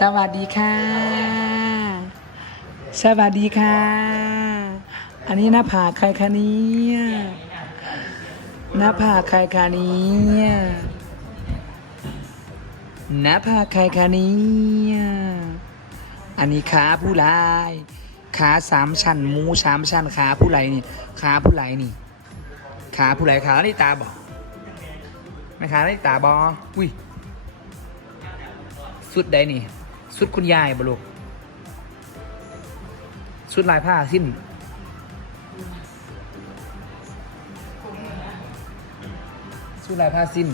สวัสดีค่ะ สวัสดีค่ะ อันนี้หน้าผากใครคะเนี่ยหน้าผากใครคะเนี่ยหน้าผากใครคะเนี่ยอันนี้ขาผู้ลายขาสามชั้นมูสามชั้นขาผู้ไรนี่ขาผู้ไรนี่ขาผู้ไรขาแล้วนี่ตาบอกไม่ขาแล้นตาบออุ้ยสุดใดนี่ สุดคุณยายบลูกสุดลายผ้าสิ้น สุดลายผ้าสิ้น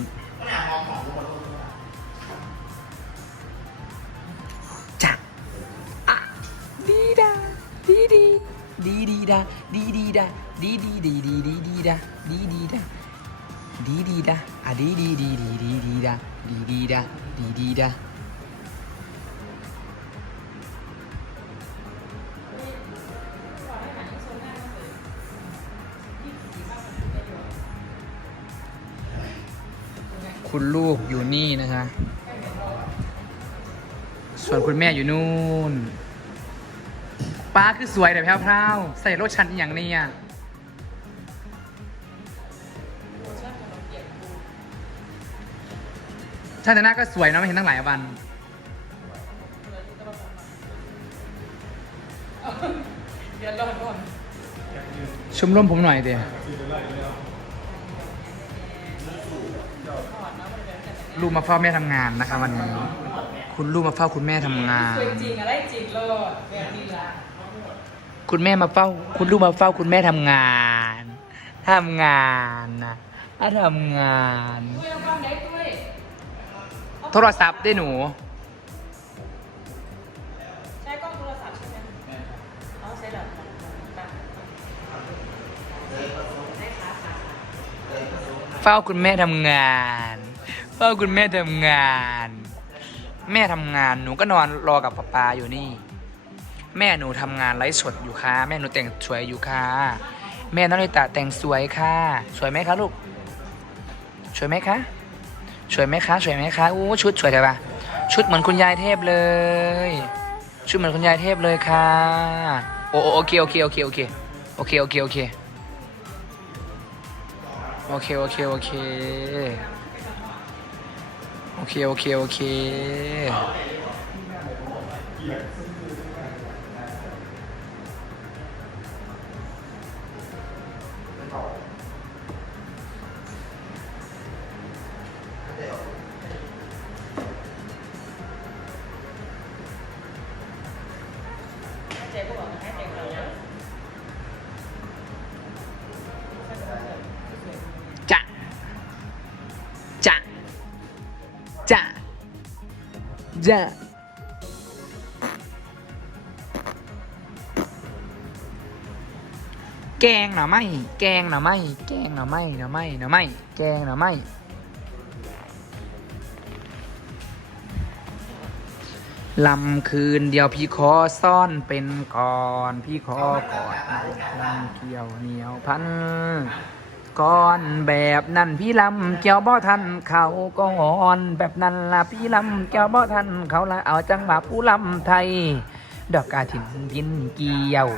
จักอะดีดาดีดีดีดีดาดีดีดาดีดีดีดีดีดีดาดีดีดาดีดีดาอะดีดีดีดีดีดีดาดีดีดาดีดีดา คุณลูกอยู่นี่นะคะ ส่วนคุณแม่อยู่นู่นป้าคือสวยแต่แพรวๆใส่รถชันอหย่างเนี้อะชาติหน้าก็สวยเนอะไม่เห็นตั้งหลายวัน ชมร่มผมหน่อยเดีย ลูกมาเฝ้าแม่ทำงานนะคะวันนี้คุณลูกมาเฝ้าคุณแม่ทำงานสวยจริงอะไรจริงโลดแบบนี้ละคุณแม่มาเฝ้า คุณลูกมาเฝ้าคุณแม่ทำงานทำงานนะถ้าทำงานตุ้ยเอาความได้ตุ้ยโทรศัพท์ได้วยหนู ใช้กล้องโทรศัพท์ใช่ไหมเอาใช้แบบแบบได้ค่ะค่ะเฝ้าคุณแม่ทำงาน เฝ้าคุณแม่ทำงาน แม่ทำงานหนูก็นอนรอกับป๊าปาอยู่นี่ แม่หนูทำงานไลฟ์สดอยู่ค่ะ แม่หนูแต่งสวยอยู่ค่ะ แม่น้องลิตาแต่งสวยค่ะ สวยไหมคะลูก สวยไหมคะ สวยไหมคะ สวยไหมคะอู้ชุดสวยแต่ปะชุดเหมือนคุณยายเทพเลย ชุดเหมือนคุณยายเทพเลยค่ะ โอโอโอเคโอเคโอเคโอเคโอเคโอเคโอเคโอเคโอเคโอเค โอเค โอเค โอเค หน่อไม้แกงหน่อไม้แกงหน่อไม้หน่อไม้หน่อไม้แกงหน่อไม้ลำคืนเดียวพี่ขอซ่อนเป็นก่อนพี่ขอกอดลำเกี่ยวเหนียวพันก่อนแบบนั้นพี่ลำเกี่ยวบ่ทันเขาก่อน แบบนั้นละพี่ลำเกี่ยวบ่ทันเขาละเอาจังหวะผู้ลำไทย ดอกกาถิ่นพินเกี่ยว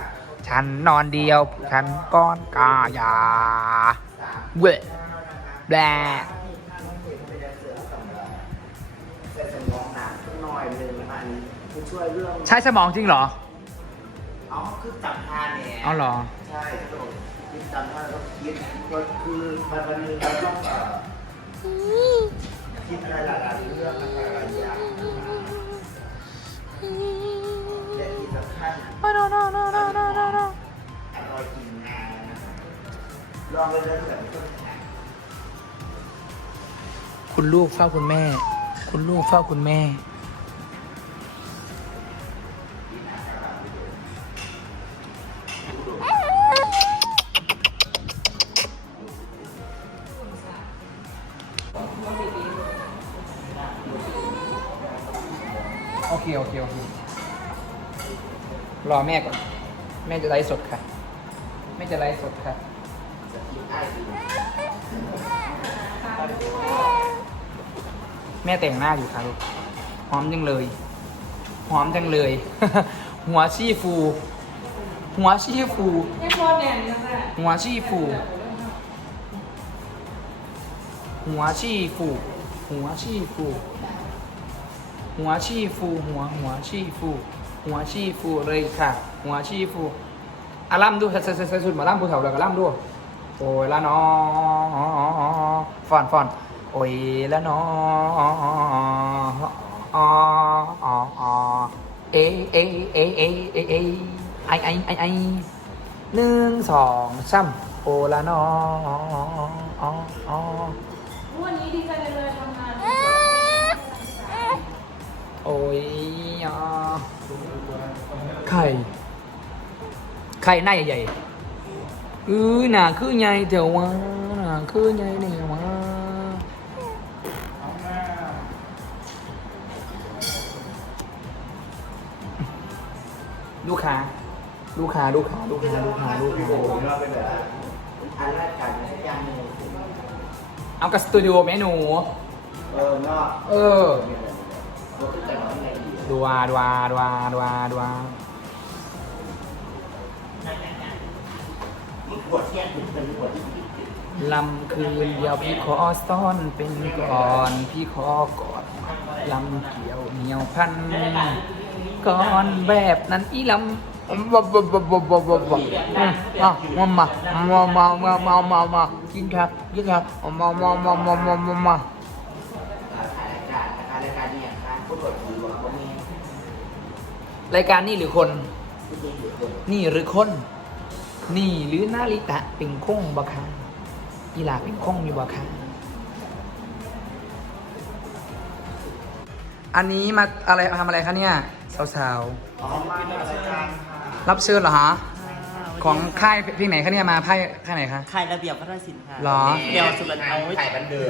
ฉันนอนเดียว ฉันก้อนกายาเวะแบลใส่สมองหนักหน่อยหนึ่งมันมันช่วยเรื่องใช้สมองจริงเหรอ เอาคือจับทานเนี่ยเอาเหรอ ใช่กระโดดคิดจำท่านแล้วคิดก็คือมันมันมีเราต้องเอ่อคิดอะไรหลายๆเรื่องหลายๆอย่างและที่สำคัญ ลองไปเรื่อยๆต้นทางคุณลูกเฝ้าคุณแม่ คุณลูกเฝ้าคุณแม่ โอเค โอเค โอเค รอแม่ก่อน แม่จะไลฟ์สดค่ะ แม่จะไลฟ์สดค่ะ แม่แต่งหน้าอยู่ค่ะลูกพร้อมยังเลย หอมจังเลย หัวชีฟู หัวชีฟู ไม่พอแดนนะแม่หัวชีฟู หัวชีฟู หัวชีฟู หัวชีฟู หัวหัวชีฟู หัวชีฟูเลยค่ะ หัวชีฟูอาล่ำดูใส่ใส่ใส่ใส่สุดมาล่ำผู้เฒ่าเลยก็ล่ำดู โอ้ยละนอฟอนฟอนโอ้ยละน้ออออออ๋อเอเอเอเอเอเอไอไอไอไอหนึ่งสองสามโอละน้ออ๋ออ๋อวันนี้ดีใจเลยทำงานโอ้ยอไข่ ไข่หน้าใหญ่ๆ อือหนาคือใหญ่เดี๋ยววะหนาคือใหญ่เดี๋ยววะลูกค้า ลูกค้า ลูกค้า ลูกค้า ลูกค้า ลูกค้าผมเราเป็นแบบอันแรกกันสักอย่างหนึ่งเอากับสตูดิโอไหมหนู เออนอกเออรถที่แต่งน้อยไงดีดัวดัวดัวดัวดั วดแยกเป็นปวดที่ลำคืนเดียวพี่ขอซ่อนเป็นก่อนพี่ขอกอดลำเกี่ยวเหนียวพันก่อนแบบนั้นอีลำบบบบบบบบบบมามามามามามามามามากินครับกินครับมามามามามามามาายรายการนะคะรายการนี้อย่างค่ะผู้ตรวจถือว่ามีรายการนี่หรือคน นี่หรือคน นี่หรือนาริตะเป็นคงบะคังอีหลาเป็นคงอยู่บะคังอันนี้มาอะไรทำอะไรคะเนี่ยสาวอ๋อมาในรายการค่ะๆรับเชิญเหรอฮะของค่ายเพลงไหนคะเนี่ยมาค่ายค่ายไหนคะค่ายระเบียบพัฒนศิลป์ค่ะหรอเดี่ยวสุกัญญาถ่ายบันเดิน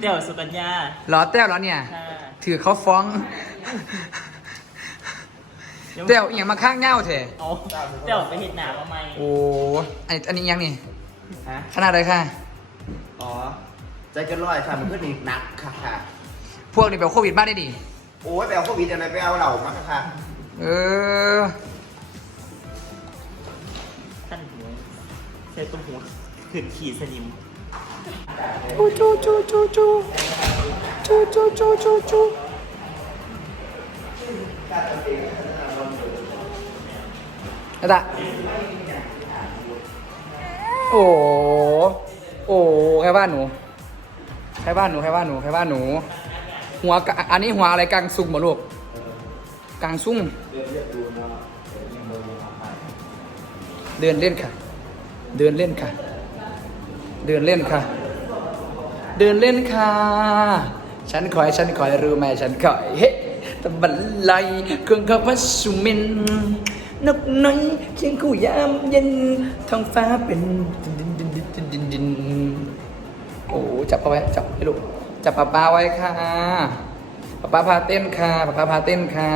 เดี่ยวสุกัญญาเหรอแต้วเหรอเนี่ยค่ะถือเขาฟ้อง แต้วอหย่างมาข้างเง่าเถอะเอาเดี่ยวไปเห็นหนามาไหมโอ้อันนี้อันนี้ยังนี่ฮะขนาดอะไรค่ะ อ๋อใจเกันร้อยค่ะมันขึ้นอีกนักค่ะค่ะ พวกนี้แบบโควิดบ้านได้ดิโอ้ยไปเอาโควิดอะไรไปเอาเหล่ามาค่ะ เออขั้นหัวใช้ตุ้มหัวขึ้นขี่สนิมจูจูจูจูจูจูจูจูจู อะตะโอ้โอ้ใครบ้านหนูใครบ้านหนูใครบ้านหนูใครบ้านหนู หัวอันนี้หัวอะไรกลางซุ่มบ่ลูกกลางซุ่มเดินเล่นค่ะ เดินเล่นค่ะ เดินเล่นค่ะ เดินเล่นค่ะ ฉันคอยฉันคอยรู้ไหมฉันคอยเฮ้ตะบันไลเครื่องขับพัสสุมิน นกน้อยเคียงคู่ยามเย็นท้องฟ้าเป็นดินดินดินดินดินดินดินโอ้จับเอาไว้จับให้ลูกจับป้าป้าไว้ค่ะป้าป้าพาเต้นค่ะป้าป้าพาเต้นค่ะ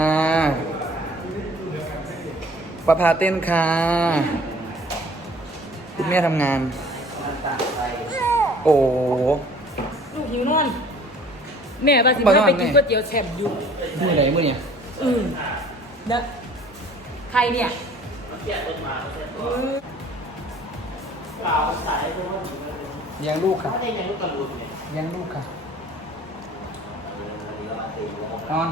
ป้าพาเต้นค่ะคุณแม่ทำงาน โอ้ลูกหิวนอนแม่ว่าสิบ่พานอนไปกินแม่ก๋วยเตี๋ยวแช่มอยู่มือไหนมือเนี่ยอืมนะ ใครเนี่ยเราสายเพราะว่ายังลูกค่ะถ้าได้ยังลูกกระลุนเนี่ยยังลูกค่ะนอน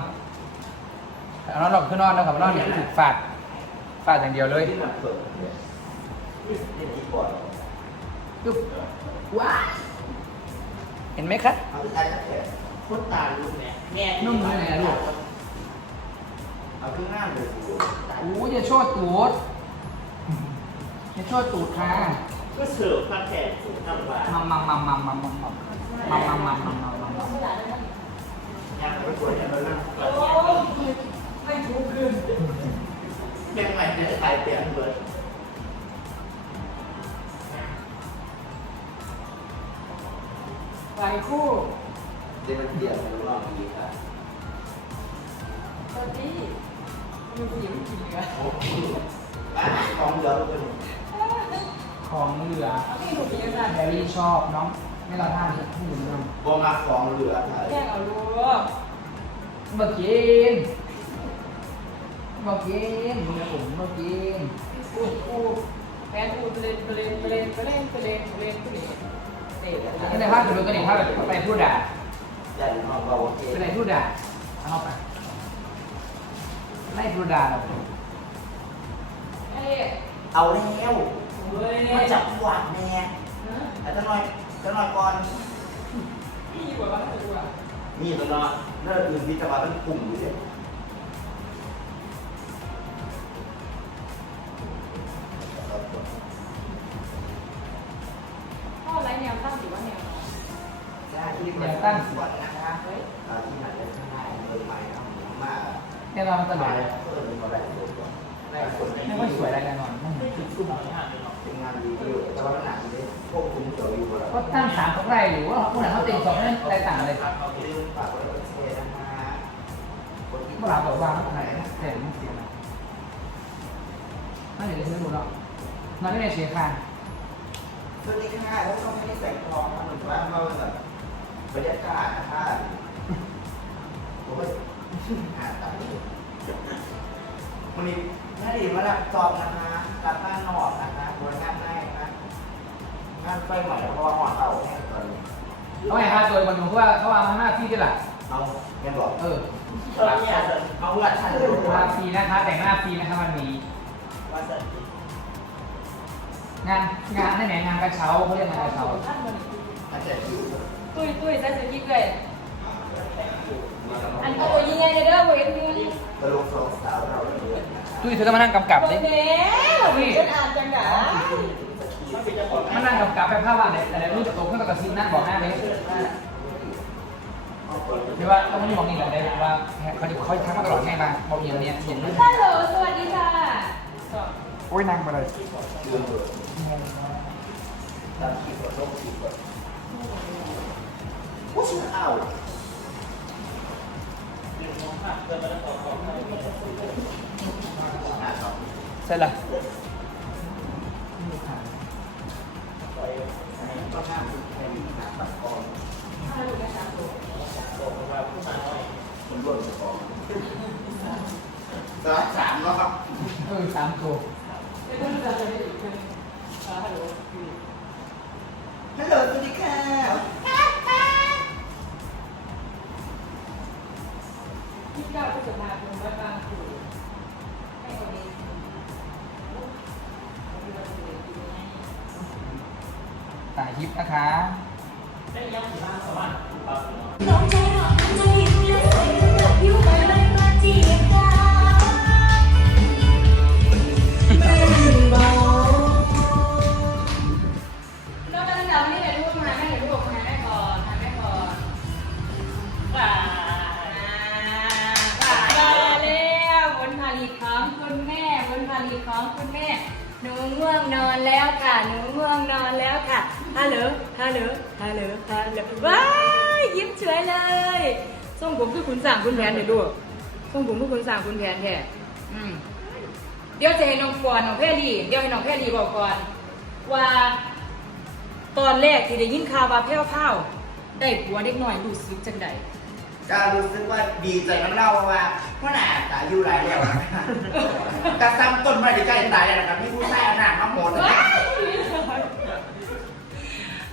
เอานอนหลับคือนอนนะครับนอนเนี่ยถูกฟาดฟาดอย่างเดียวเลยยุบว้ายเห็นไหมคะเอาที่ใช้สักแขนพุทตาลูกเนี่ยแม่นุ่มเลยนะลูก เอาที่หน้าเลยสิโอ้ยอย่าโชดตูดอย่าโชดตูดค่ะก็เสิร์ฟข้าวแขกสูงทำหวานมัมมัมมัมมัมมัมมัมมัมมัมมัมมัมมัมมัมมัมยังไม่ปวดยังไม่นั่งไม่ถูกคืนยังไงเนี่ยถ่ายเปลี่ยนเบิร์ดหลายคู่เดี๋ยวมันเปลี่ยนเป็น ของเหลือทุของเหลือพี่หนูเป็นไงแฮรี่ชอบน้องไม่ระท่านผู้หญิงนำโบมาของเหลือแค่เอาลูกเมื่อกี้มากินเมื่อผมมื่อกี้ปูดอูดแอนอูดเล่นเล่นเล่นเล่นเล่นเล่นเล่นนี่ในลาพคุณดูก็ดีภาพแบบไปพูดด่าแต่เราบอกว่าเป็นอะไรพูดด่าเอาไปไล่พูดด่าเรา เอ้ยเอาแล้วเฮ้ยมาจับหวานแน่แต่ถ้าน้อยถ้าน้อยก่อน พี่กว่าบ้านตัวนี่ตัวน้อยเลิกอื่นวิจารณ์เป็นกลุ่มอยู่เลย สวัสดีค่ะแล้วก็ไม่ได้ใส่ทองนะเหมือนว่าเราแบบบรรยากาศนะคะโอ้ยอ่านตามนี้วันนี้น่าดีมารับจอบนะคะรับบ้านนอกนะคะบริงานได้นะคะงานไฟใหม่เพราะว่าหอดเตาแห้งตอนนี้เขาไงครับโดยบางคนว่าเขาเอามาหน้าที่ด้วยล่ะเอาแม่บอกเออเอาเนี่ยเอาเงินท่านดู มาฟรีนะคะแต่งหน้าฟรีนะคะวันนี้ ว่าจะ งานงานนั่นไหนงานกระเช้าเขาเรียกงานกระเช้าท่านมันอาจจะอยู่ตุ้ยตุ้ยใส่เสื้อยืดเลยอันตัวยิงไงเด้อเว้ยนี่ตลกสองสาวเราเลยนะคะตุ้ยเธอต้องมานั่งกำกับตัวดิเนี้ยฉันอ่านจังหวะมานั่งกำกับไปภาพว่าไหนแต่รูปตกขึ้นกับกระซิบนั่งบอกหน้าเลยเดี๋ยวว่าต้องไม่มองนี่แหละได้ว่าเขาจะเขาทักมาตลอดไงมาบอกอย่างเนี้ยอย่างนี้ฮัลโหลสวัสดีค่ะ โอ้ยนั่งไปเลยคือตามขีดกดโลกขีดกดโอ้ชิอ้าวใช่ละก็ห้ามแค่มีหาตัดกองมันร่วนสกองสามสามแล้วครับ เออสามโถ ฮัลโหลฮัลโหลสวัสดีค่ะที่เก้าพฤษภาคมวัดบางครูให้คนนี้ถ่ายคลิปนะคะได้ยังอยู่บ้านสวรรค์ถูกต้องน้องใจหอมใจอยู่เลยอยู่ไปเลยมาจีบกัน หนูง่วงนอนแล้วค่ะ หนูง่วงนอนแล้วค่ะ ฮัลโหล ฮัลโหล ฮัลโหล ฮัลโหล ว้ายยิ้มเฉยเลยทรงผมคือคุณสั่งคุณแผนเดี๋ยวดูทรงผมคือคุณสั่งคุณแผนแท้อืมเดี๋ยวจะให้น้องก่อนน้องแพรรี่เดี๋ยวให้น้องแพรรี่บอกก่อน ว่า ตอนแรกที่ได้ยินข่าวว่าแพ้วเผาได้ผัวเด็กหน่อยรู้สึกจังใด ก็รู้สึกว่าดีใจน้ำเล่าว่าพ่อหน้าตาอยู่ไรแล้วกระซ้ำต้นไม้ที่ใกล้ตายแล้วนะครับนี่ผู้ชายเอาหนักมาหมด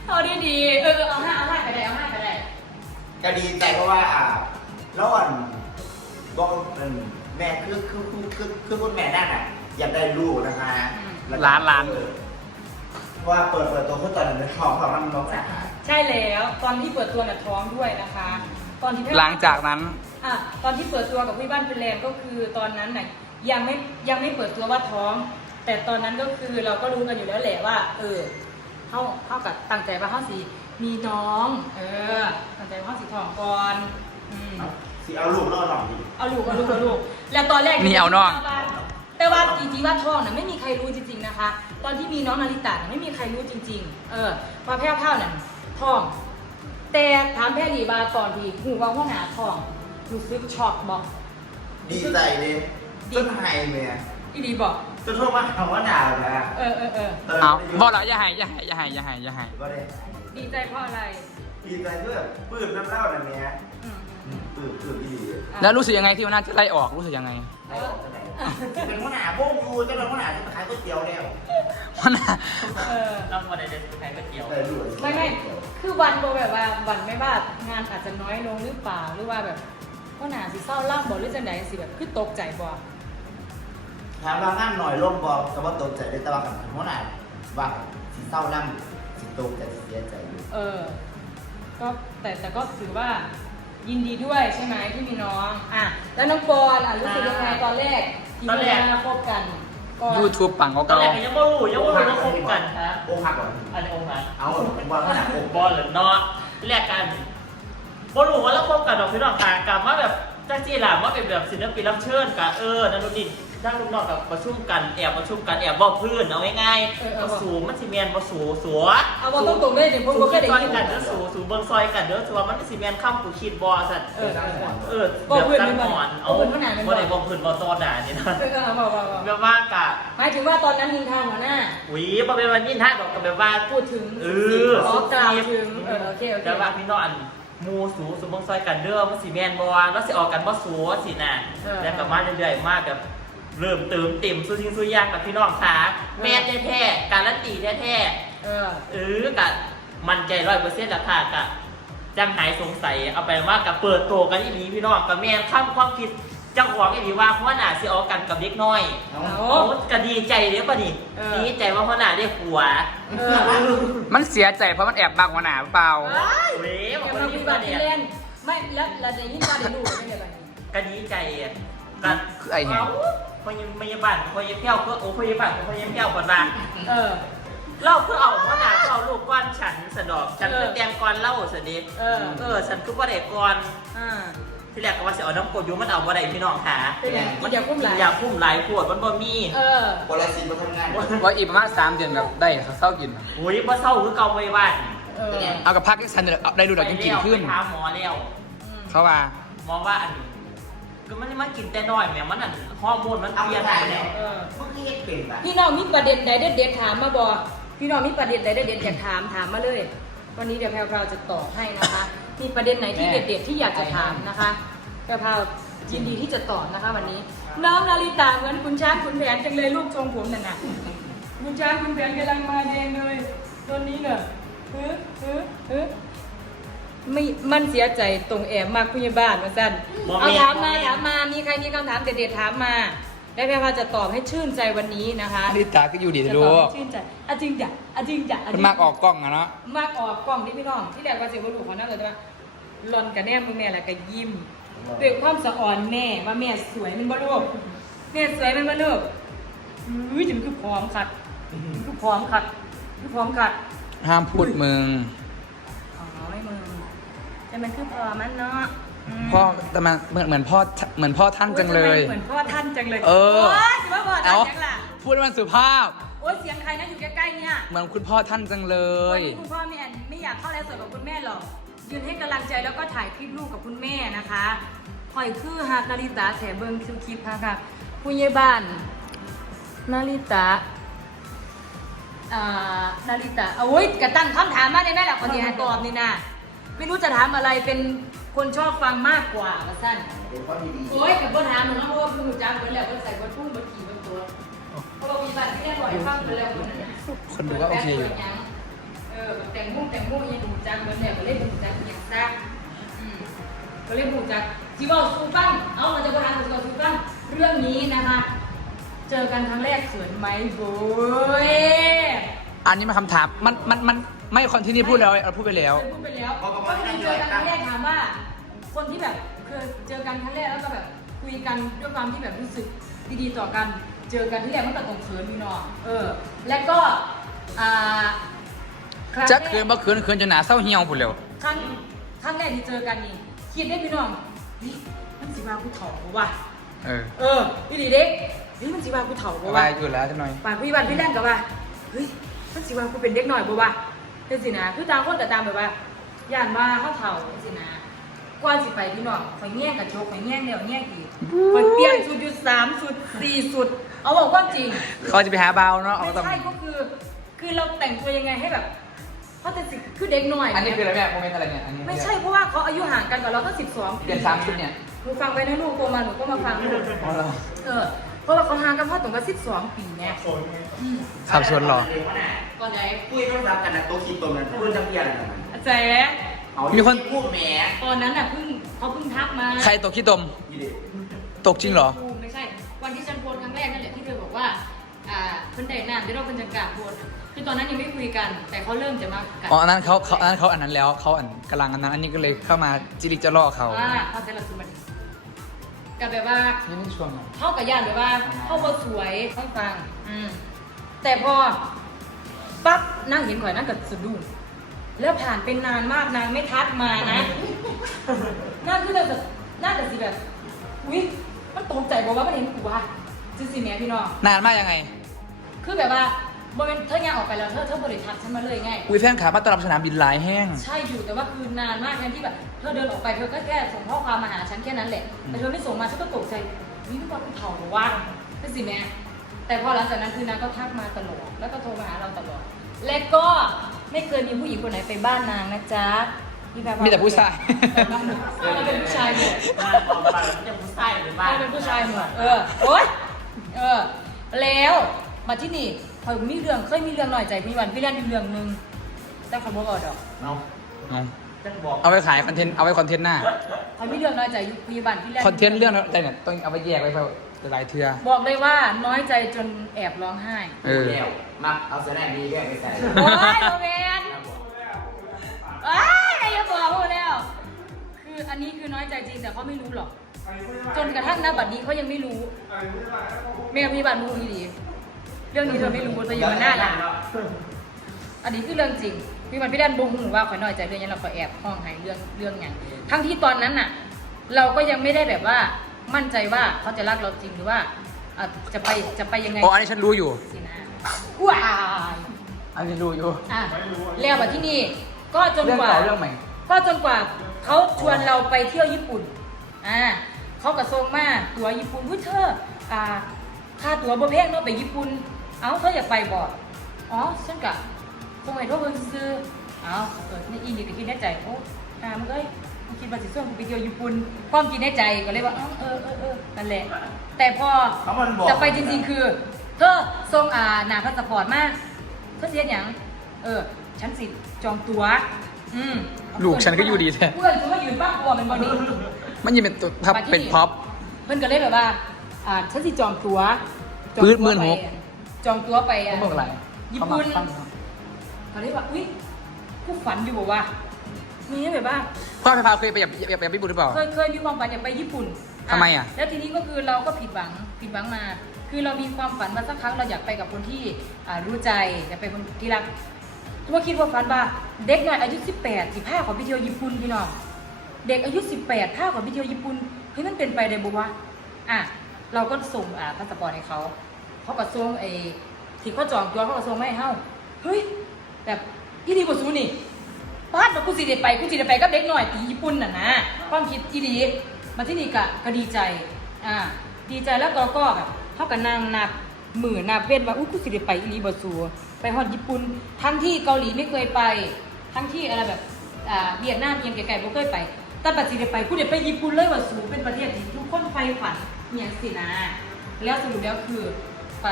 เอาดีดีๆเออเอาห้าเอาห้าไปได้เอาห้าไปได้ก็ดีใจเพราะว่าอ่าแล้วอ่อนบอกอืมแม่คือคือคือคือคือคุณแม่นั่นอะ อยากได้ลูกนะคะแล้วก็ล้านล้านเพราะว่าเปิดเปิดตัวคุณตอนนั้นท้องของมันน้องสาวใช่แล้วตอนที่เปิดตัวน่ะท้องด้วยนะคะ ตอนที่แพรวหลังจากนั้นอะตอนที่เปิดตัวกับพี่บ้านเป็นแรมก็คือตอนนั้นน่ะยังไม่ยังไม่เปิดตัวว่าท้อง แต่ตอนนั้นก็คือเราก็รู้กันอยู่แล้วแหละว่า เออเขาเขากับตั้งใจว่าเขาสีมีน้อง เออตั้งใจว่าเขาสีท้องก่อนอืมสิเอาลูกล่อหน่องดีเอาลูกเอาลูกเอาลูกแล้วตอนแรกนี่เอาน้อง แต่ว่าจริงๆว่าท้องน่ะไม่มีใครรู้จริง ๆนะคะ ตอนที่มีน้องนาริตะน่ะไม่มีใครรู้จริง ๆ เออพอแพ้วเผาน่ะท้อง แต่ถามแพรรีบาตอนที่หูว่าหัวหนาท้องรู้สึกช็อกบอกดีใจเลยต้นไห้เมียอีดีบอกต้นโทษมาคำว่าหนาวนะเออเออเออเอาบอกแล้วอย่าให้อย่าให้อย่าให้อย่าให้อย่าให้ก็ได้ดีใจเพราะอะไรดีใจเพื่อปื้มน้ำเล่าน่ะเมียอืมปื้มปื้มดีอะแล้วรู้สึกยังไงที่วันนั้นจะไล่ออกรู้สึกยังไงได้ออกจากไหนเป็นหัวหน้าพวกกูจะเป็นหัวหน้าจะมาขายก๋วยเตี๋ยวแล้วมันน่ะเออรับวันใดเดือนใครก็เกี่ยวเออรวยไม่ไม่ คือวันโบแบบว่าวันไม่ว่างานอาจจะน้อยลงหรือเปล่าหรือว่าแบบก็หนาสิเศร้าล่ำบ่หรือจะไหนสิแบบคือตกใจบ่ถามว่างานหน่อยลงบอกแต่ว่าตกใจได้แต่ว่ากับหัวหน้าว่าสิเศร้าล่ำสิตกใจสิเสียใจอยู่เออ ก็แต่แต่ก็ถือว่ายินดีด้วยใช่ไหมที่มีน้อง อะ แล้วน้องปอนอะรู้สึกยังไงตอนแรกที่มาคบกัน ก็ยูทูบปังเขาตอนเก่าแรกก็ยังไม่รู้ยังไม่รู้ว่าคบกันฮะโอ้หักก่อนอันนี้องค์นั้นเอาผมว่าหัวหน้าโอ้บอลหรือเนาะแลกกันบอลรู้ว่าเราคบกันดอกพี่น้องต่างกันว่าแบบจ้าจีหลามว่าเป็นแบบศิลปินรับเชิญกับเออนั่นนู่นนี่ นั่งลูกน้องกับประชุมกันแอบประชุมกันแอบบอกเพื่อนเอาง่ายๆมาสูมันสิเมียนมาสูสัวเอาบอกตรงๆเลยเดี๋ยวพวกสูผมก็คิดได้ซอยยินกันเด้อสูสูเบิ่งซอยกันเด้อสัวมันสิเมียนข้ามกูคิดบอสัตว์เออ เออเออเออบอกเพื่อนตั้งไม่หบอกมอนบอกเพื่อนเท่าไหร่ไม่บอกบ่ได้บอกเพื่อนบ่ตอด่านี่นะเออเออบอกบอกบอกแบบว่ากะหมายถึงว่าตอนนั้นนินทาหัวหน้าหวีบ่เป็นวันนี้ท่าดอกกับแบบว่า พูดถึงเออขอกล่าวถึงเออโอเคโอเคแต่ว่าพี่น้องอันหมูสูสูเบิ่งซอยกันเด้อมันสิแม่นบ่ว่าแล้วสิออกกันบ่สูสิน่ะแล้วก็มาเรื่อยๆมาแบบ เริ่มเติมเต็มสู้จริงสู้ยากกับพี่น้องค่ะแม่นแท้ๆการันตีแท้ๆเออเออกะมันใจร้อยเปอร์เซ็นต์ราคากะจังหายสงสัยเอาไปว่ากะเปิดโตกันอีหลีพี่น้องกับแม่นข้ามความคิดเจ้าของอีหลีว่าเพราะว่าหนาสิเอากันกับเด็กน้อยเอาเอา โอ้ก็ดีใจเด้อป่ะนี่เออ ดีใจว่าเพราะหนาได้ผัว เออมันเสียใจเพราะมันแอบบังหัวหน้าเปล่า เว้ยอบอกย่าว่ามาดีคุยป่ะแบบเนี่ที่ยเล่นไม่แล้วเราจะยิ่งว่าได้ลูกไม่ได้แบบนี้ก็ดีใจอะกันคือไอ้แหง พยพยาบาลพยาเพี้ยวเพื่อโอ้พยาบาลพยาเพี้ยวก่อนว่าเออเล่าเพื่อเอาเพราะหนาเอเอาลูกก้อนฉันสะดอกฉันเออคือแตงก้อนเล่าสนิทเออเออฉันคือว่าเด็กก้อนอที่แรกก็ว่าสิเอาน้ำกดยูมันเอาบ่ได้พี่น้องค่ะเป็นไงกินยาคุ้มหลายยาคุ้มหลายขวดมันบ่มีเออบริษัทมาทำงานว่าอีกประมาณสามเดือนแบบได้เขาเศร้ากินโอ้ยบ่เศร้าคือเก่าไว้บ้านเออเอากับพักที่ฉันเอาได้ดูดอกกินกินขึ้นไปหาหมอแล้วเขาว่าหมอว่าอัน ก็มันมันกินแต่น้อยแหม่มันอันฮอร์โมนมันเอาเปลี่ยนไปไปแล้แล้ววเออเมื่อกี้เฮ็ดเป็นป่ะพี่น้องมีประเด็นใดเด็ดๆถามมาบอพี่น้องมีประเด็นใดเด็ดๆอยากถามถามมาเลย วันนี้เดี๋ยวแพรวๆจะตอบให้นะคะ มีประเด็นไหนที่เด็ดๆที่อยากจะถามนะคะแพรวๆยินดีที่จะตอบนะคะ วันนี้ น้องนาริตาเหมือนคุณช้างคุณแผนจังเลยลูกทรงผมนั่นน่ะคุณช้างคุณแผนกำลังมาแดงเลยตอนนี้เนอะเฮ้อเฮ้อเฮ้อ ไม่มันเสียใจตรงแอบมากคุณยายบ้านมาสั้นเอาถามมาถามมามีใครมีคำถามเด็ดๆถามมาแล้วแพรวๆจะตอบให้ชื่นใจวันนี้นะคะอลิตาก็อยู่ดีจะลูตอบกให้ชื่นใจอะจริงจ้ะอะจริงจ้ะะจมัรินงมากออกกล้องอะเนาะมากออกกล้องที่พี่น้อง ที่แรกว่าเสียบรูของนั่นเลยว่าหลอนกับแนมมึงเนี่ยแหละก็ยิ้มด้วยความสะอ่อนแม่ว่าแม่สวยมันบ่ลูกแม่สวยมันบ่ลูกอุ้ยจนคือพร้อมคัดคือพร้อมคัดคือพร้อมคัด ห้ามพูดมึงอ๋อไม่มึง แต่มันคือพร้อมมันเนาะมพ่อแต่มันเหมือนเหมือนพ่อเหมือนพ่อท่านจังเลย เหมือนพ่อท่านจังเลยเออ โยสิว่าพ่อท่าเอ้านจังล่ะพูดให้มันสุภาพ โอ้ยเสียงใครนะอยู่ใกล้ๆเนี่ยเหมือนคุณพ่อท่านจังเลวันยนี้คุณพ่อไม่แอนไม่อยากเข้าไลฟ์สดกับคุณแม่หรอกยืนให้กำลังใจแล้วก็ถ่ายคลิปลูกกับคุณแม่นะคะคอยคือฮากนาริตาแถเบิงคิวคลิปค่ะค่ะคุณยายบ้านนาริตาอ่านาริตาเอาไว้ยกระตั้งคำถามมาได้ไหมล่ะคนที่ให้ตอบนี่นะ ไม่รู้จะถามอะไรเป็นคนชอบฟังมากกว่าว่าสั้นเป็นข้อดีโอ้ยกับปัญหาหนูนะเพราะว่าคือจ้างเหมือนแล้วก็ใส่วัตถุบัตรขี่บนตัวเพราะว่ามีบัตรที่ได้บ่อยฟังไปแล้วคนนั้นน่ะคนดูก็โอเคอยู่เออแบบแต่งมุ้งแต่งมุ้งยังหนูจังเหมือนแบบก็เล่นหนูจังอย่างซักอืมก็เล่นหนูจังจีบอสูฟังเอาเราจะประทานจีบอสูฟังเรื่องนี้นะคะ เจอกันครั้งแรกเขินไหมโว้ย อันนี้มันคำถามมันมันมันไม่คนที่นี่พูดแล้วเราพูดไปแล้วเคยพูดไปแล้วก็คือเจอกันครั้งแรกถามว่า คนที่แบบเคยเจอกันครั้งแรกแล้วก็แบบคุยกันด้วยความที่แบบรู้สึกดีๆต่อกัน เจอกันที่แรกมันก็ต้องเขินอยู่เนาะเออ และก็อ่าครั้งแรจะคืนบ่คืนคืนจนหนาเศร้าเหี่ยวพูดเร็วครั้งครั้งแรกที่เจอกันนี่คิดได้พี่น้องนี่มันสิว่าผู้เฒ่าปะวะเออเออพี่ดีเด็กนี่มันสิว่าผู้เฒ่าปะไปวะอยู่แล้วจะหน่อย ป่านพี่วันพี่แล่นกับว่าเฮ้ย มันสิว่ากูเป็นเด็กหน่อยปะวะเป็นสินะคือต่างคนแต่ต่างแบบว่าย่านว่าเขาเฒ่าเป็นสินะก่อนสิไปพี่น้องข่อยแง่งกับโชกข่อยแง่งเดียวแง่งอีกข่อยเปลี่ยนสุดอยู่สามสุดสี่สุด เอาบอกความจริงเขาจะไปหาเบาเนาะเอาไม่ต้องใช่ก็คือ คือเราแต่งตัวยังไงให้แบบเพราะแต่สิคือเด็กหน่อย อันนี้คืออะไรแม่โมเมนต์อะไรเนี่ยอันนี้ไม่ใช่เพราะว่าเขาอายุห่างกันกับเราตั้งสิบสองเปลี่ยนสามชุดเนี่ยหนูฟังไปนะลูกโตมาหนูก็มาฟังลูกอ๋อเหรอเออ เพราะว่าเขาห่างกันเพราะตรงกับสิบสองปีไงอืมสับสนเหรอ ก่อนไหนคุยโทรศัพท์กันนะโต๊ะคิดตรงนั้นพูดจำเพียอะไรกันอาจารย์เอามีคน พูดแหมตอนนั้นน่ะเพิ่งเขาเพิ่งทักมาใครตกขี้ตม ยี่เด็กตกจริงเหรอ ไม่ใช่ วันที่ฉันโพสต์ครั้งแรกนั่นแหละที่เธอบอกว่า อ่าเพิ่นได้นานเดี๋ยวเราเพิ่นจะกล้าโพสต์คือตอนนั้นยังไม่คุยกัน แต่เขาเริ่มจะมากัอ๋อ อันนั้นเขาเขาอันนั้นเขาอันนั้นแล้ว เขาอันกำลังอันนั้น อันนี้ก็เลยเข้ามาจิริกจะล่อเขา ว่าเขาจะละสุมัน กับแบบว่านี่นี่ช่วงนั้นเข้ากับย่านแบบว่าเข้าบ่สวยเข้าฟังอืมแต่พอปั๊บนั่งเห็นข่อยนั่งกับสะดุ้งแล้วผ่านเป็นนานมากนางไม่ทักมานะนั่นคือแบบน่าจะสิแบบอุ้ยมันตกใจบอกว่ามันเห็นกูว่าจริงๆแม่พี่น้องนานมากยังไง คือแบบว่า บริเวณเธอย่างออกไปแล้วเธอเธอบริทักฉันมาเลยไง อุ้ยแฟนขามาต้อนรับสนามบินหลายแห้ง ใช่อยู่แต่ว่าคือนานมากแทนที่แบบเธอเดินออกไปเธอก็แค่ส่งข้อความมาหาฉันแค่นั้นแหละแต่เธอไม่ส่งมาฉันก็ตกใจนี่นึกว่าเป็นเผาหรือว่าเป็นสิแม่แต่พอหลังจากนั้นคือนางก็ทักมาตลอดแล้วก็โทรมาหาเราตลอด และก็ไม่เคยมีผู้หญิงคนไหนไปบ้านนางนะจ๊ะพี่แพรวามีแต่ผู้ชายแต่บ้านหนูเราเป็นผู้ชายหมดบ้านออกไปแล้วจะผู้ชายหรือบ้านเราเป็นผู้ชายหมดเออโอ๊ยเออแล้วมาที่นี่ พอยมีเรื่องเคยมีเรื่องหน่อยใจพี่วันพี่เล่นอยู่เรื่องหนึงแต่คำว่าบอดอกเอาเอาจะบอกเอาไปขายคอนเทนต์เอาไว้คอนเทนต์หน้าพอยมีเรื่องน้อยใจอยู่พี่วันพี่เล่นคอนเทนต์เรื่องอะไรเนี่ยต้องเอาไปแยกไว้เพื่อหลายเทือบอกเลยว่าน้อยใจจนแอบร้องไห้เออแล้วมาเอาเสอแรงดีแยกไปใส่โอ๊ยโรเบนเอ้ยนายจะบอกพูดแล้ว คืออันนี้คือน้อยใจจริงแต่เขาไม่รู้หรอก จนกระทั่งณบัดนี้เขายังไม่รู้ แม่พี่บันรู้ดี เรื่องนี้เธอไม่รู้เธออยู่มันหน้าหลังอันนี้คือเรื่องจริงพี่บันพี่ดันบงหูว่าขอยน้อยใจเรื่องนี้เราขอแอบห้องหายเรื่องเรื่องอย่างทั้งที่ตอนนั้นน่ะ เราก็ยังไม่ได้แบบว่ามั่นใจว่าเขาจะรักเราจริงหรือว่าอะจะไปจะไปยังไงอ๋ออันนี้ฉันรู้อยู่สินะว้ายอันนี้รู้อยู่ อะแล้วมาที่นี่ก็จนเรื่องกว่า เก่าเรื่องใหม่ ก็จนกว่าเขาชวนเราไปเที่ยวญี่ปุ่น อ่าเขากระทรงมาตั๋วญี่ปุ่นวุ้ยเธออ่าค่าตั๋วบ่แพงเนาะไปญี่ปุ่น เอ้าเธออยากไปบ่อ๋อฉันกะทรงไห้โทษเพิ่นซื้อๆเอ้าเออนี่อีนี่ก็คิดในใจโอ้อ่ามึงเอ้ยมึงคิดว่าสิส่วนกูไปเที่ยวญี่ปุ่นความคิดในใจก็เลยว่าเอ้าเออเออเออนั่นแหละ แต่พอเขามันบอก จะไปจริงๆคือ เธอส่งอ่าหนาพาสปอร์ตมาเธอเสียหยังเออฉันสิจองตั๋วอืมลูกฉันก็อยู่ดีแท้ เพื่อนฉันก็ยืนบ้างกลัวมันบอดี้ มันยังเป็นตัวพับเป็นพ็อป เพื่อนก็เลยแบบว่า อ่าฉันสิจองตั๋วจองปื๊ดตั๋วหมื่นหก ไป จองตั๋วไปอะ เขาบอกอะไรญี่ปุ่น เขาเลยว่าอุ้ยกูฝันอยู่บอกว่ามีแบบว่าพ่อไปพาเคยไปอยากอยากไปญี่ปุ่นหรือเปล่า เคยเคยมีความฝันอยากไปญี่ปุ่นทำไมอะ แล้วทีนี้ก็คือเราก็ผิดหวังผิดหวังมา คือเรามีความฝันมาสักครั้งเราอยากไปกับคนที่อ่ารู้ใจอยากไปคนที่รักตัวคิดว่าฝันว่าเด็กหน่อยอายุ18 15ขอไปเที่ยวญี่ปุ่นพี่น้องเด็กอายุ 18ถ้าขอไปเที่ยวญี่ปุ่นเฮ้ยมันเป็นไปได้บ่วะอะเราก็ส่งอ่าพาสปอร์ตให้เขา เขาก็ส่งไอ้ที่เขาจองตัวเขาก็ส่งมาให้เฮาเฮ้ยแบบอีดีบ่าสูนี่ป้าดมากูสิได้ไปกูสิได้ไปกับเด็กหน่อยตีญี่ปุ่นน่ะนะความคิดที่ดีมาที่นี่กะก็ดีใจอ่าดีใจแล้วก็ก็แบบเท่ากับนางนับหมื่นนับเว้นว่าอู้กูสิได้ไปอีหลีบสูไปฮอดญี่ปุ่นทั้งที่เกาหลีไม่เคยไป ทั้งที่อะไรแบบอ่าเวียดนามเอียงไกลๆบ่เคยไป แต่ปัจจุบันไปกูได้ไปญี่ปุ่นเลยว่าสูเป็นประเทศที่ทุกคนใฝ่ฝันอหย่าสินะแล้วสรุปแล้วคือ ไป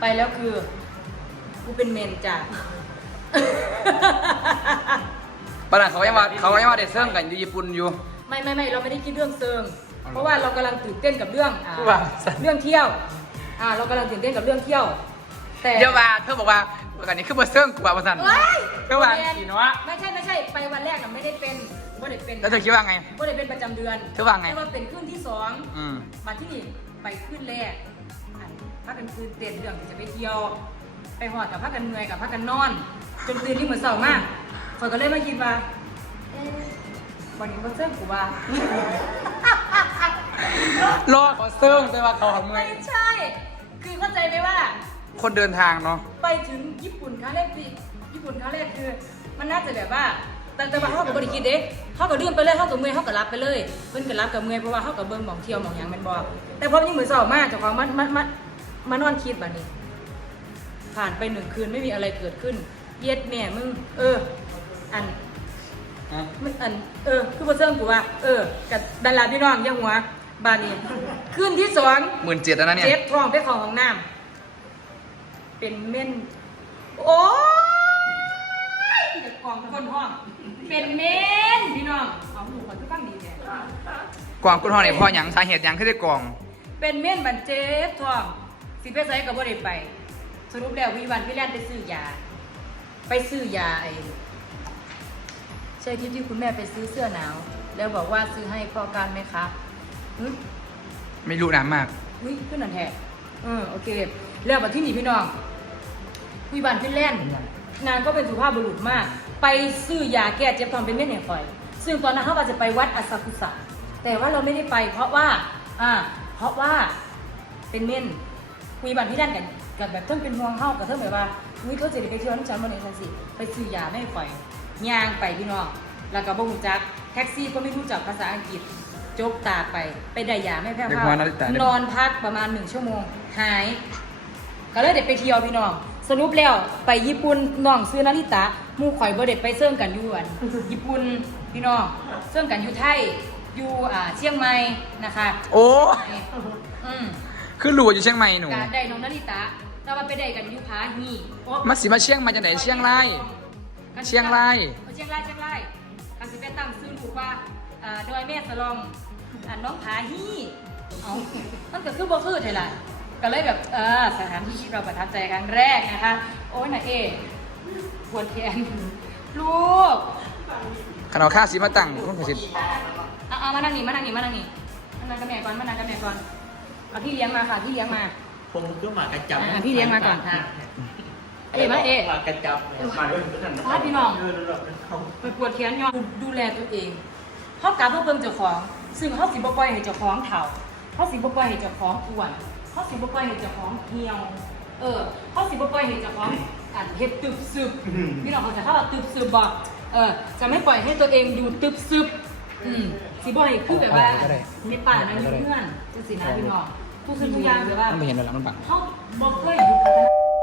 ไปแล้วคือ กูเป็นเมนจ้ะปะนั้นเขายังว่าเขายังว่าเด็ดเซิร์งกันอยู่ญี่ปุ่นอยู่ ไม่ไม่ไม่เราไม่ได้คิดเรื่องเซิงเพราะว่าเรากำลังตื่นเต้นกับเรื่องอ่าว่า เรื่องเที่ยว อ่า เรากำลังตื่นเต้นกับเรื่องเที่ยว แต่เดี๋ยวมาเธอบอกว่าวันนี้คือมาเซิร์งกูว่าประสันเอ้ยเมื่อวานกี่เนาะไม่ใช่ไม่ใช่ไปวันแรกน่ะไม่ได้เป็นไม่ได้เป็นแล้วเธอคิดว่าไง ไม่ได้เป็นประจำเดือนเธอว่าไง แต่ว่าเป็นขึ้นที่สอง อืม มาที่นี่ไปขึ้นแรกอัน พักกันคืนเต้นเรื่องที่จะไปเที่ยว ไปหอดกับพักกันเมื่อยกับพักกันนอนจนตื่นที่เหมือนเสาร์มากคอยก็เลยมาคิดว่าเอ๊ะวันนี้มาเซิร์งกูว่า รอดขอเซิร์งแต่ว่าเขาของเมือไม่งใช่ คือเข้าใจไหมว่า คนเดินทางเนาะ ไปถึงญี่ปุ่นครั้งแรกที่ญี่ปุ่นครั้งแรกคือ มันน่าจะแบบว่า แต่แต่ว่าเขากับบริคิดเด็กเขากับเลื่อนไปเลยเขากับเมื่อยเขากับรับไปเลย เพิ่นกับรับกับเมื่อยเพราะว่าเขากับเบิ้งหมองเที่ยวหมองหยังแมันบอก แต่พอยิ่งเหมือนเศร้ามากเจ้าของมันมันมัน มานอนคิดแบบนี้ ผ่านไปหนึ่งคืนไม่มีอะไรเกิดขึ้น เย็ดแม่มึง เออ อันมึงอัน เออ คือบ่เซิงกูว่า เออ กับดันลาพี่น้องอยังหัวบานนี้ขึ้นที่สอง หมื่นเจ็ดแล้วนะเนี่ย เจ็บท้องไปเของห้องน้ำเป็นเม่น โอ้ยเด็กกองคนห้อง เป็นเม่นพี่น้อง เอาหนูขอทุกฟังดีแท้กวางกุนทองเนี่ยพ่อหยังสาเหตุหยังขึ้นได้กองเป็นเม่นบันเจ็บท้อง สิไปใส่กับบ่ได้ไป สรุปแล้ววิวันพี่แล่นไปซื้อยา ไปซื้อยาไอ้ใช่ที่ที่คุณแม่ไปซื้อเสื้อหนาว แล้วบอกว่าซื้อให้พ่อการไหมคะหึไม่รู้นานมาก อุ้ยขึ้นนันแท้เออโอเค แล้วมาที่นี่พี่น้องคุยบานพี่แล่นนางก็เป็นสุภาพบุรุษมาก ไปซื้อยาแก้เจ็บท้องเป็นเม่นแห่งคอย ซึ่งตอนนั้นเขาก็จะไปวัดอาซากุสะแต่ว่าเราไม่ได้ไปเพราะว่า อ่า เพราะว่าเป็นเม่น คุยบานพี่แล่นกันกับแบบเพิ่งเป็นห่วงเฮากับเพิ่งแบบว่าอุ้ยเขาจะได้ไปเที่ยวน้ำจันทร์วันไหนทันสิไปซื้อยาไม่ให้คอยย่างไปพี่น้องแล้วก็บ่รู้จักแท็กซี่ก็ไม่รู้จักภาษาอังกฤษจกตาไปไปได้ยาไม่แพ้เด็กผ้าน้อยนาฬิตานอนพักประมาณหนึ่งชั่วโมงหาย ก็เลยเด็ดไปเที่ยวพี่น้อง สรุปแล้วไปญี่ปุ่นน้องซื้อนาริตะหมู่ข่อยบ่เด็ดไปเซิ่งกันอยู่อัน ญี่ปุ่นพี่น้องเซิ่งกันอยู่ไทยอยู่อ่าเชียงใหม่นะคะโอ้ อืม คือหลัวอยู่เชียงใหม่หนู การได้น้องนาริตะแต่ว่าไปได้กันอยู่พาฮีโอ้มาสิมาเชียงใหม่จากไหนเชียงราย เชียงรายเออเชียงรายเชียงรายกันสิไปตั้งซื้อลูกว่าอ่าดอยแม่สลองอ่าน้องผาฮีเอามันก็คือบ่คือเท่าล่ะก็เลยแบบเออสถานที่ที่เราประทับใจครั้งแรกนะคะ โอ้ยนะเอปวดแขนลูก ขนมข้าวสีมาตั้งคุณผู้ชมเอาเอามานั่งนี่มานั่งนี่มานั่งนี่มานั่งกับแม่ก่อนมานั่งกับแม่ก่อน เอาพี่เลี้ยงมาค่ะพี่เลี้ยงมา ผมก็หมากระจับอะพี่เลี้ยงมาก่อนค่ะ เอ๊ะมาเอ๊ะหมากระจับมาด้วยกันพาพี่น้องเดูแบบเขาไปปวดแขนย้อนดูแลตัวเองเขากลับเพื่อเบิ่งเจ้าของ ซึ่งเขาสิบ่ปล่อยให้เจ้าของเฒ่าเขาสิบ่ปล่อยให้เจ้าของอ้วนเขาสิบ่ปล่อยให้เจ้าของเหี่ยว เออเขาสิบ่ปล่อยให้เจ้าของอ่านเฮ็ดตึบซึบพี่น้องเขาใจะเข้าว่าตึบซึบบ่เออจะไม่ปล่อยให้ตัวเองดูตึบซึบอืมสิบ่ให้คือแบบว่าในป่านั้นมีเพื่อนจังซี่นะพี่น้อง ทุกสิ่งทุกอย่างแบบว่ามันไม่เห็นเลยหรอมันบัง เขาบอกเคยอยู่พัฒนา